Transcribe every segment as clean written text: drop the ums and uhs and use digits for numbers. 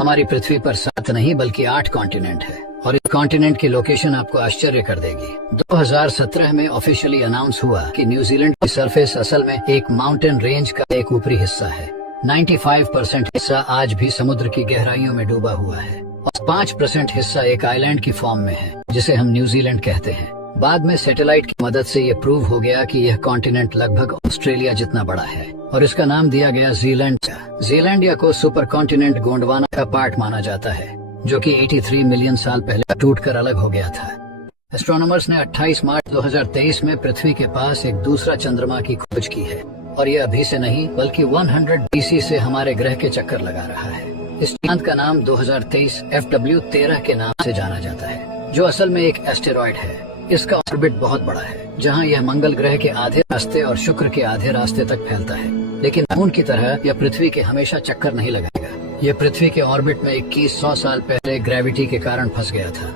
हमारी पृथ्वी पर 7 नहीं बल्कि 8 कॉन्टिनेंट है और इस कॉन्टिनेंट की लोकेशन आपको आश्चर्य कर देगी। 2017 में ऑफिशियली अनाउंस हुआ कि न्यूजीलैंड की सरफेस असल में एक माउंटेन रेंज का एक ऊपरी हिस्सा है। 95% हिस्सा आज भी समुद्र की गहराइयों में डूबा हुआ है और 5% हिस्सा एक आइलैंड की फॉर्म में है जिसे हम न्यूजीलैंड कहते हैं। बाद में सैटेलाइट की मदद से ये प्रूव हो गया कि यह कॉन्टिनेंट लगभग ऑस्ट्रेलिया जितना बड़ा है और इसका नाम दिया गया जीलैंड। जीलैंडिया को सुपर कॉन्टिनेंट गोंडवाना का पार्ट माना जाता है जो कि 83 मिलियन साल पहले टूटकर अलग हो गया था। एस्ट्रोनॉमर्स ने 28 मार्च 2023 में पृथ्वी के पास एक दूसरा चंद्रमा की खोज की है और ये अभी से नहीं बल्कि 100 BC से हमारे ग्रह के चक्कर लगा रहा है। इस चांद का नाम 2023 FW13 के नाम से जाना जाता है जो असल में एक एस्टेरॉयड है। इसका ऑर्बिट बहुत बड़ा है जहां यह मंगल ग्रह के आधे रास्ते और शुक्र के आधे रास्ते तक फैलता है, लेकिन मून की तरह यह पृथ्वी के हमेशा चक्कर नहीं लगाएगा। यह पृथ्वी के ऑर्बिट में 2100 साल पहले ग्रेविटी के कारण फंस गया था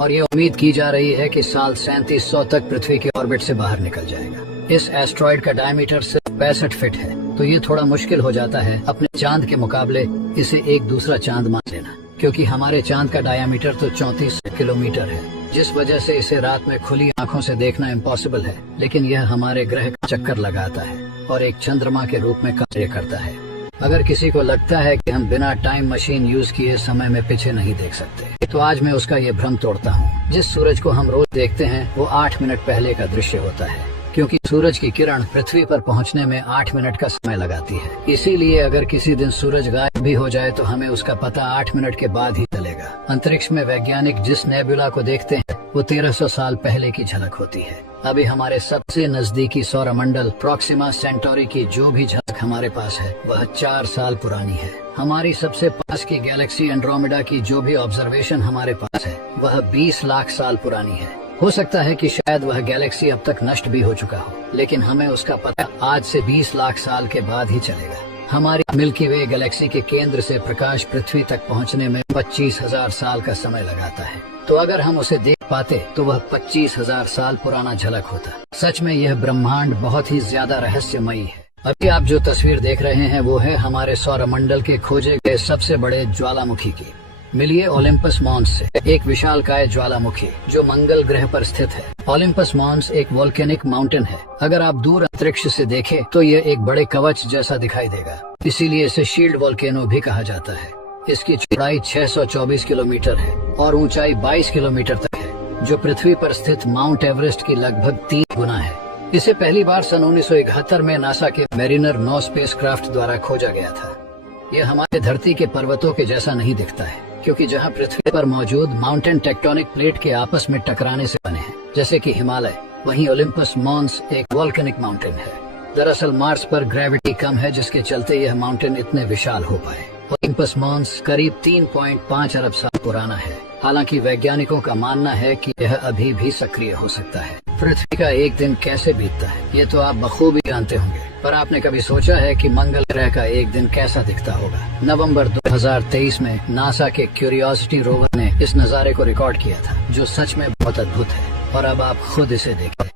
और ये उम्मीद की जा रही है कि साल 3700 तक पृथ्वी के ऑर्बिट से बाहर निकल जाएगा। इस एस्ट्रॉयड का डायमीटर सिर्फ 65 फीट है, तो ये थोड़ा मुश्किल हो जाता है अपने चांद के मुकाबले इसे एक दूसरा चांद मान लेना, क्योंकि हमारे चांद का डायमीटर तो 34 किलोमीटर है, जिस वजह से इसे रात में खुली आंखों से देखना इम्पॉसिबल है। लेकिन यह हमारे ग्रह का चक्कर लगाता है और एक चंद्रमा के रूप में कार्य करता है। अगर किसी को लगता है कि हम बिना टाइम मशीन यूज किए समय में पीछे नहीं देख सकते, तो आज मैं उसका ये भ्रम तोड़ता हूँ। जिस सूरज को हम रोज देखते हैं वो 8 मिनट पहले का दृश्य होता है, क्योंकि सूरज की किरण पृथ्वी पर पहुंचने में 8 मिनट का समय लगाती है। इसीलिए अगर किसी दिन सूरज गायब भी हो जाए तो हमें उसका पता 8 मिनट के बाद ही चलेगा। अंतरिक्ष में वैज्ञानिक जिस नेबुला को देखते हैं वो 1300 साल पहले की झलक होती है। अभी हमारे सबसे नजदीकी सौरमंडल प्रोक्सिमा सेंटोरी की जो भी झलक हमारे पास है वह 4 साल पुरानी है। हमारी सबसे पास की गैलेक्सी एंड्रोमेडा की जो भी ऑब्जर्वेशन हमारे पास है वह 20 लाख साल पुरानी है। हो सकता है कि शायद वह गैलेक्सी अब तक नष्ट भी हो चुका हो, लेकिन हमें उसका पता आज से 20 लाख साल के बाद ही चलेगा। हमारी मिल्की वे गैलेक्सी के केंद्र से प्रकाश पृथ्वी तक पहुंचने में 25,000 साल का समय लगाता है, तो अगर हम उसे देख पाते तो वह 25,000 साल पुराना झलक होता। सच में यह ब्रह्मांड बहुत ही ज्यादा रहस्यमयी है। अभी आप जो तस्वीर देख रहे हैं वो है हमारे सौरमंडल के खोजे गए सबसे बड़े ज्वालामुखी की। मिलिए ओलिम्पस मॉन्स से, एक विशालकाय ज्वालामुखी जो मंगल ग्रह पर स्थित है। ओलिम्पस मॉन्स एक वोल्केनिक माउंटेन है। अगर आप दूर अंतरिक्ष से देखें तो यह एक बड़े कवच जैसा दिखाई देगा, इसीलिए इसे शील्ड वोल्केनो भी कहा जाता है। इसकी चौड़ाई 624 किलोमीटर है और ऊंचाई 22 किलोमीटर तक है, जो पृथ्वी पर स्थित माउंट एवरेस्ट की लगभग 3 गुना है। इसे पहली बार सन 1971 में नासा के मेरिनर 9 स्पेसक्राफ्ट द्वारा खोजा गया था। यह हमारे धरती के पर्वतों के जैसा नहीं दिखता है, क्योंकि जहां पृथ्वी पर मौजूद माउंटेन टेक्टोनिक प्लेट के आपस में टकराने से बने हैं, जैसे कि हिमालय, वहीं ओलिम्पस मॉन्स एक वोल्केनिक माउंटेन है। दरअसल मार्स पर ग्रेविटी कम है, जिसके चलते यह माउंटेन इतने विशाल हो पाए। ओलिम्पस मॉन्स करीब 3.5 अरब साल पुराना है। हालांकि वैज्ञानिकों का मानना है कि यह अभी भी सक्रिय हो सकता है। पृथ्वी का एक दिन कैसे बीतता है ये तो आप बखूबी जानते होंगे, पर आपने कभी सोचा है कि मंगल ग्रह का एक दिन कैसा दिखता होगा? नवंबर 2023 में नासा के क्यूरियोसिटी रोवर ने इस नज़ारे को रिकॉर्ड किया था, जो सच में बहुत अद्भुत है। और अब आप खुद इसे देखें।